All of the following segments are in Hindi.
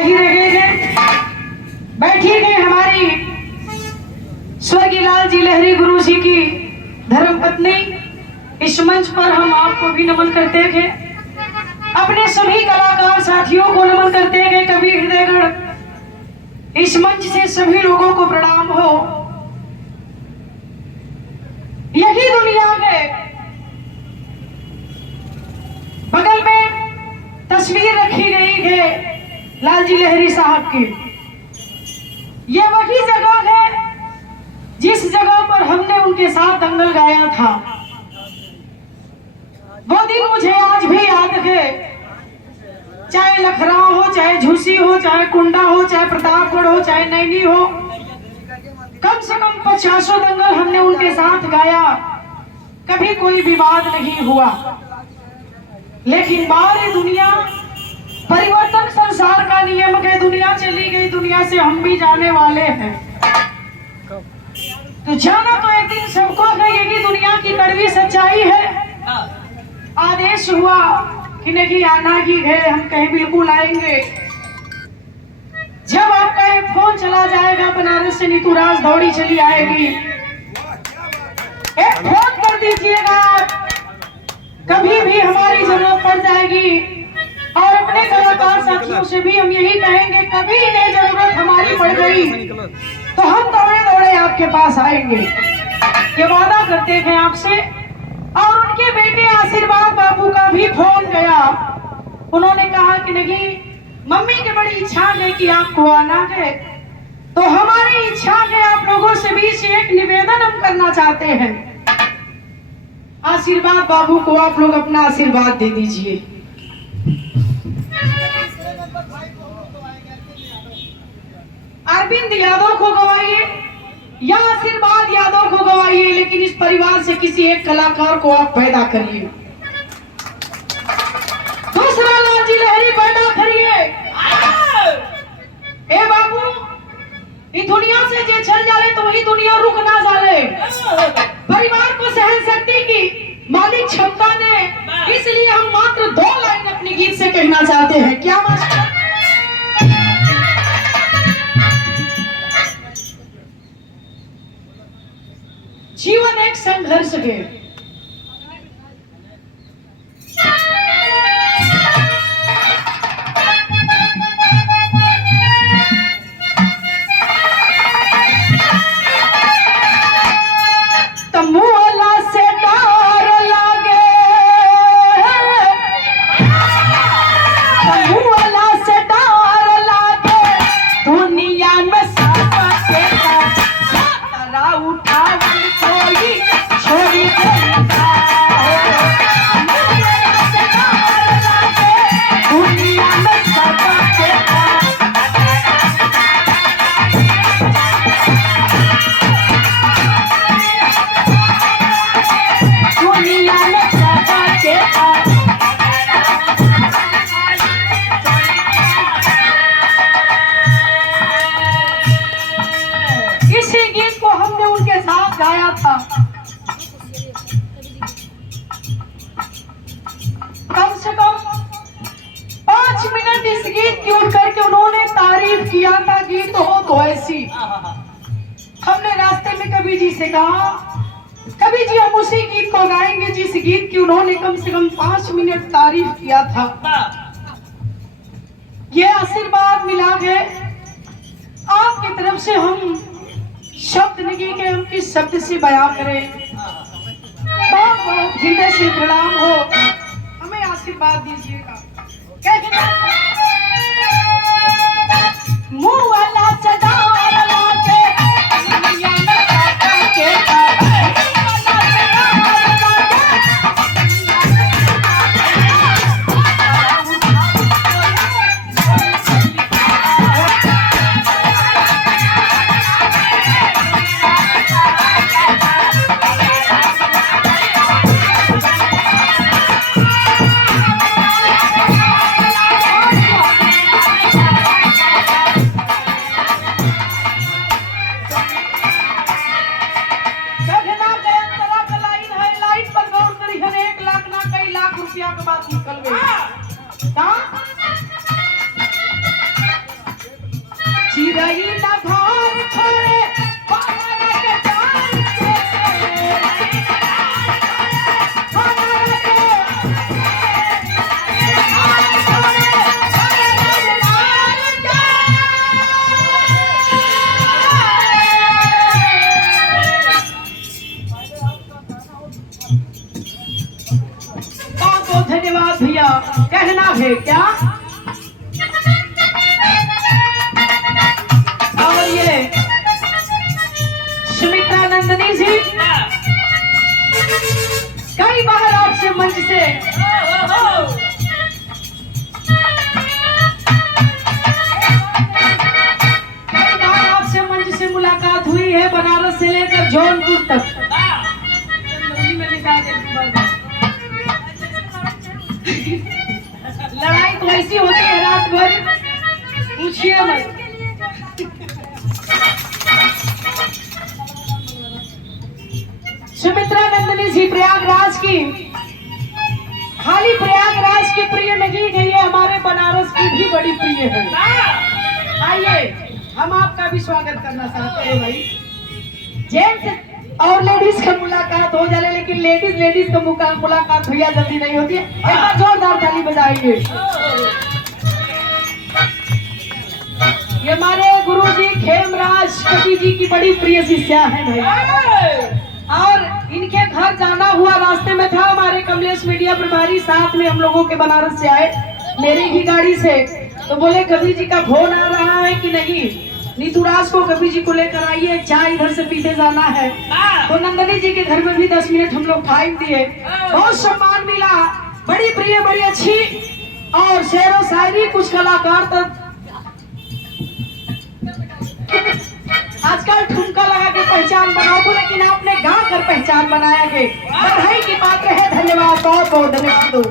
ही रहे हैं। बैठिए हमारी स्वर्गीय लाल जी लहरी गुरु जी की धर्मपत्नी, इस मंच पर हम आपको भी नमन करते हैं, अपने सभी कलाकार साथियों को नमन करते हैं। कवि हृदयगढ़, इस मंच से सभी लोगों को प्रणाम हो। यही दुनिया है, बगल में तस्वीर रखी गई है लाल जी लहरी साहब की। ये वही जगह है जिस जगह पर हमने उनके साथ दंगल गाया था। वो दिन मुझे आज भी याद है, चाहे लखराव हो, चाहे झूसी हो, चाहे कुंडा हो, चाहे प्रतापगढ़ हो, चाहे नैनी हो, कम से कम 50 दंगल हमने उनके साथ गाया। कभी कोई विवाद नहीं हुआ। लेकिन बाहरी दुनिया, परिवर्तन संसार का नियम है। दुनिया चली गई, दुनिया से हम भी जाने वाले हैं। तो जाना तो एक दिन सबको है, यही दुनिया की कड़वी सच्चाई है। आदेश हुआ कि नहीं आना ही है, हम कहीं बिल्कुल आएंगे। जब आपका एक फोन चला जाएगा, बनारस से नीतूराज दौड़ी चली आएगी, एक फोन कर दीजिएगा। कभी भी हमारी जरूरत पड़ जाएगी, और अपने कलाकार साथियों से भी हम यही कहेंगे, कभी इन्हें जरूरत हमारी पड़ गई तो हम दौड़े दौड़े आपके पास आएंगे। ये वादा करते हैं आपसे। और उनके बेटे आशीर्वाद बाबू का भी फोन गया। उन्होंने कहा कि नहीं, मम्मी की बड़ी इच्छा है कि आपको आना है, तो हमारी इच्छा है आप लोगों से भी एक निवेदन हम करना चाहते हैं। आशीर्वाद बाबू को आप लोग अपना आशीर्वाद दे दीजिए। अरविंद यादव को गवाइए या आशीर्वाद यादव को गवाइए, लेकिन इस परिवार से किसी एक कलाकार को आप पैदा करिए। दूसरा लाल जी लहरी पैदा करिए। ए बाबू, ये दुनिया से जे चल जाले तो वही दुनिया रुक ना जाले। परिवार को सहन शक्ति की मालिक क्षमता ने, इसलिए हम मात्र 2 लाइन अपने गीत से कहना चाहते हैं। क्या मास्टर? जीवन एक संघर्ष है। तमुला से डर लागे, तमुला से डर लागे, दुनिया में सबके खतरा उठावन कोई छोड़ी देता है। तमुला से डर लागे, दुनिया में सबके गाया था। कम से कम 5 मिनट इस गीत की उठ करके उन्होंने तारीफ किया था। गीत हो तो ऐसी। हमने रास्ते में कवि जी से कहा, कवि जी हम उसी गीत को गाएंगे जिस गीत की उन्होंने कम से कम 5 मिनट तारीफ किया था। ये आशीर्वाद मिला है आपकी तरफ से। हम शब्द नहीं के हम किस शब्द से बयां करें। बहुत बहुत हृदय से प्रणाम हो, हमें आशीर्वाद दीजिएगा। मुंह वाला सदा है क्या। और ये सुमित्रा नंदनी जी कई बार आपसे मंच से मुलाकात हुई है, बनारस से लेकर जौनपुर तक। लड़ाई तो ऐसी होती है रात भर, पूछिए मत। सुमित्रा नंदनी जी प्रयागराज की, खाली प्रयागराज की प्रिय नहीं है, ये हमारे बनारस की भी बड़ी प्रिय है। आइए हम आपका भी स्वागत करना चाहते हैं भाई। जेंट्स और लेडीज का मुलाकात हो जाए, लेकिन लेडीज का मुलाकात भैया जल्दी नहीं होती है। एक बार जोरदार ताली बजाएंगे। ये हमारे गुरुजी खेमराज कवि जी की बड़ी प्रिय शिष्या है भाई, और इनके घर जाना हुआ, रास्ते में था हमारे कमलेश मीडिया प्रभारी, साथ में हम लोगों के बनारस से आए मेरी ही गाड़ी से, तो बोले कवि जी का फोन आ रहा है कि नहीं, नीतूराज को कवि जी को लेकर आइए, चाय इधर से पीते जाना है। तो नंदनी जी के घर में भी 10 मिनट हम लोग टाइम दिए, बहुत सम्मान मिला, बड़ी प्रिय, बड़ी अच्छी, और शेर और शायरी कुछ कलाकार तक आजकल ठुमका लगा के पहचान बनाओ तो, लेकिन आपने गा कर पहचान बनाया है, बधाई की बात है। धन्यवाद, बहुत बहुत धन्यवाद दो।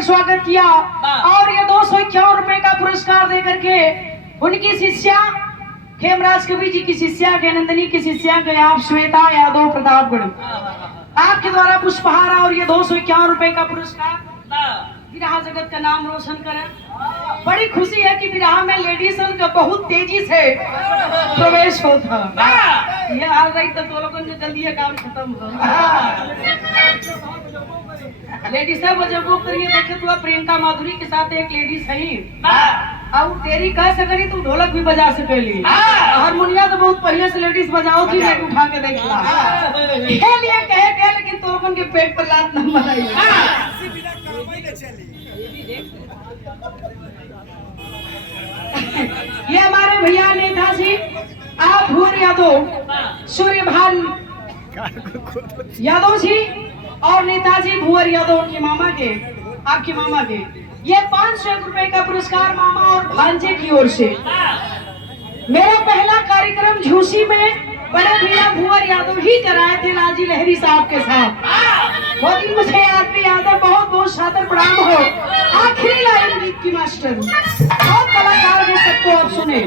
स्वागत किया, और ये 251 रुपए का पुरस्कार देकर के उनकी शिष्या खेमराज कवि जी की शिष्या के, नंदनी की शिष्या के, आप श्वेता यादव प्रतापगढ़, आपके द्वारा पुष्पहार और ये 251 रुपए का पुरस्कार विराह जगत का नाम रोशन करें। बड़ी खुशी है कि विराह में लेडीजन का बहुत तेजी से प्रवेश होता, ये आ रही तो लोगों ने जल्दी ये काम खत्म हो। लेडीज सब जब वो करिए देखे तो प्रियंका माधुरी के साथ एक लेडीज है, और तेरी कह सकरी तू ढोलक भी बजा सकेली, हारमोनिया तो बहुत पहले से लेडीज बजाओ थी, लेकिन उठा के देख ला लिए कहे के, लेकिन तोरपन के पेट पर लात न बनाई। ये हमारे भैया नेता जी आप भूर यादव, सूर्यभान यादव जी और नेताजी भूवर यादव के मामा के, आपके मामा के, ये 500 रुपए का पुरस्कार मामा और भांजे की ओर से। मेरा पहला कार्यक्रम झूसी में बड़े भैया भूवर यादव ही कराए थे लालजी लहरी साहब के साथ, वो दिन मुझे याद भी याद है। बहुत बहुत सादर प्रणाम हो। आखिरी लाइन गीत की मास्टर, बहुत कलाकार है, सबको आप सुने।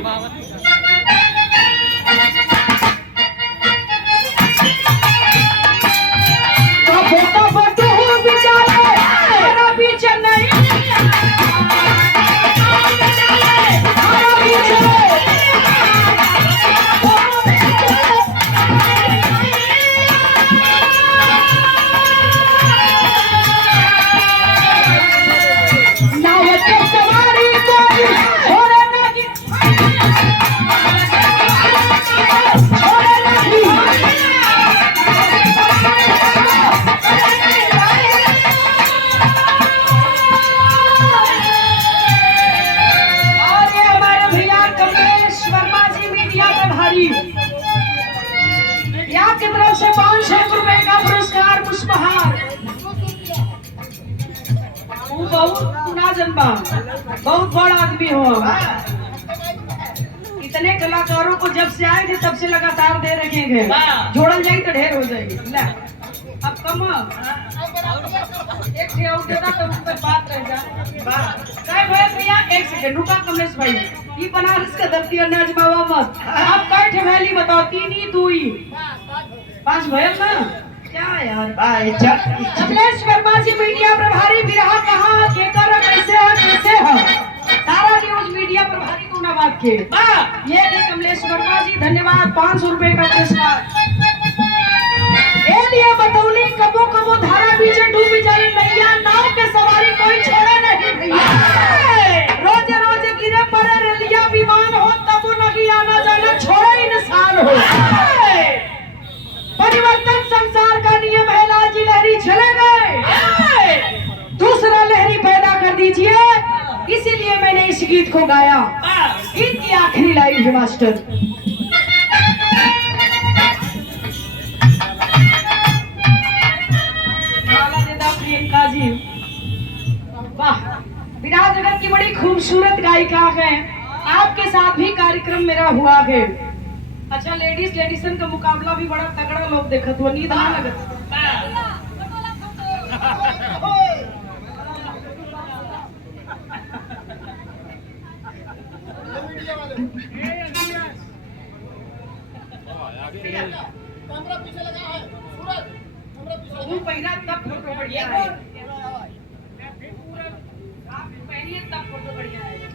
सवारी कोई बहुत सुना जनबा, बहुत बड़ा आदमी हो। इतने कलाकारों को जब से आए थे तब से लगातार दे रखे हैं, जोड़ल जाए तो ढेर हो जाएगी। अब कम एक थे और देता तो उस पर बात रह जाए। भैया एक सेकंड रुका कमलेश भाई, ये बनारस का धरती है नजमावा मत। आप कै ठे भैली बताओ, 3 ही 2 ही 5 भैया ना क्या यार। कमलेश वर्मा जी मीडिया प्रभारी बिरहा कहाँ केकर कैसे है सारा न्यूज मीडिया प्रभारी दूनाबाद के ये थे कमलेश वर्मा जी, धन्यवाद। 500 रुपए का पुरस्कार। लिए बतौली कबो कबो धारा पीछे डूब जाए नैया, नाव के सवारी कोई छोड़े नहीं भैया। रोजे रोजे गिरे पड़े रेलिया विमान हो तब नहीं आना जाना छोड़े इंसान हो। परिवर्तन संसार का नियम है, लाजी लहरी चले गए, दूसरा लहरी पैदा कर दीजिए। इसीलिए मैंने इस गीत को गाया। गीत की आखिरी लाइन है मास्टर। प्रियंका जी वाह, विराट जगत की बड़ी खूबसूरत गायिका है। आपके साथ भी कार्यक्रम मेरा हुआ है। अच्छा लेडीजन का मुकाबला भी बड़ा तगड़ा लोग देखत हुआ, नींद ना लगत। पीछे लगा है वो पहला तब फोटो बढ़िया है, पहले तब फोटो बढ़िया है।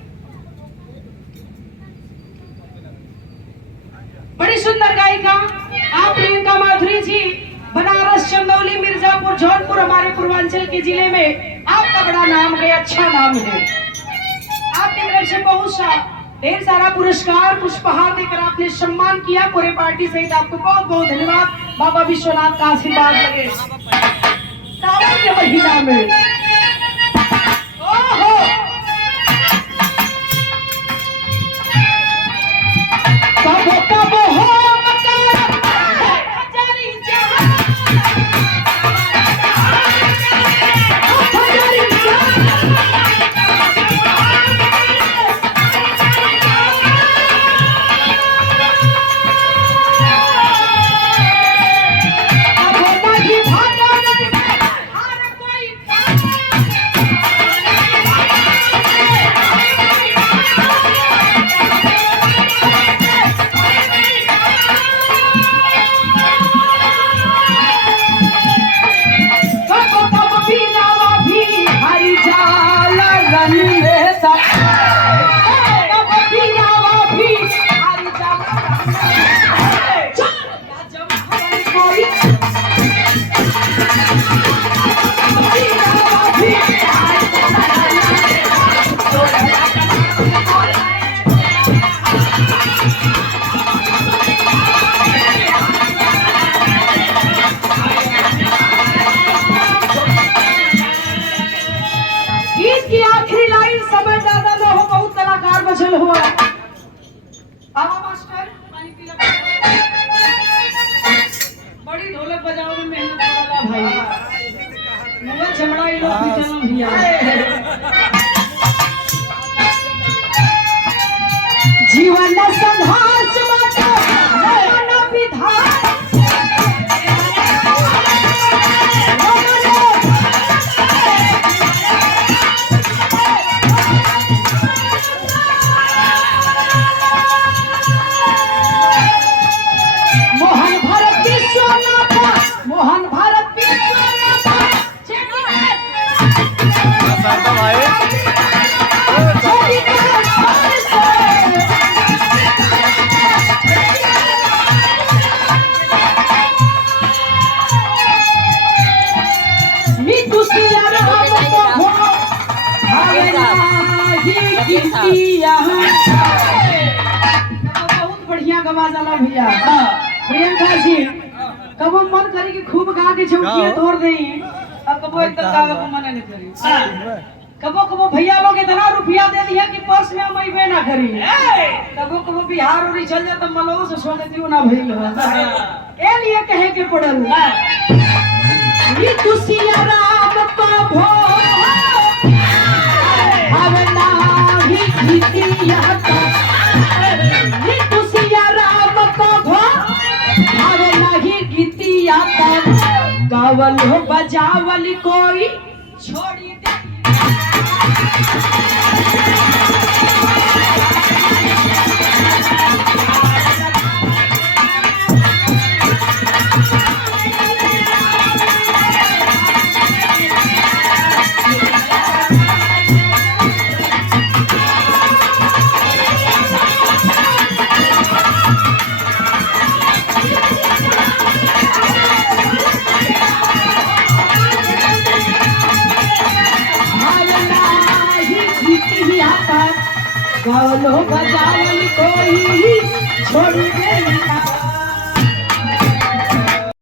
बड़ी सुंदर गायिका आप प्रियंका माधुरी जी, बनारस, चंदौली, मिर्जापुर, जौनपुर हमारे पूर्वांचल के जिले में आपका बड़ा नाम है, अच्छा नाम है। आपकी तरफ से बहुत सा ढेर सारा पुरस्कार पुष्पहार देकर आपने सम्मान किया। पूरे पार्टी सहित आपको बहुत बहुत धन्यवाद। बाबा विश्वनाथ का आशीर्वाद लगे सावन के महीना में। ओहो कबो कबो हो हुआ। मास्टर पानी पीला, बड़ी ढोलक बजाओ में मेहनत वाला भाई, मुझे चमड़ा ये लोग चलो भैया। जीवन संघर्ष बहुत बढ़िया गवा जाला भैया। प्रियंका जी कबो मन करी कि खूब गा के चौकिया तोड़ देई, अब कबो एकदम गावे को मन नहीं करी। कबो कबो भैया लोग इतना रुपया दे दिया कि पर्स में मईबे ना करी। कबो कबो बिहार और चल जाए तो मलो से छोड़ देती ना भइल ए लिए कहे के पड़ल ये तुसिया राम को भो गीतिया खुशिया राम को भावे नहीं गीतिया गावल हो बजावल कोई छोड़ी दे गावलो बजावल कोई छोड़ दे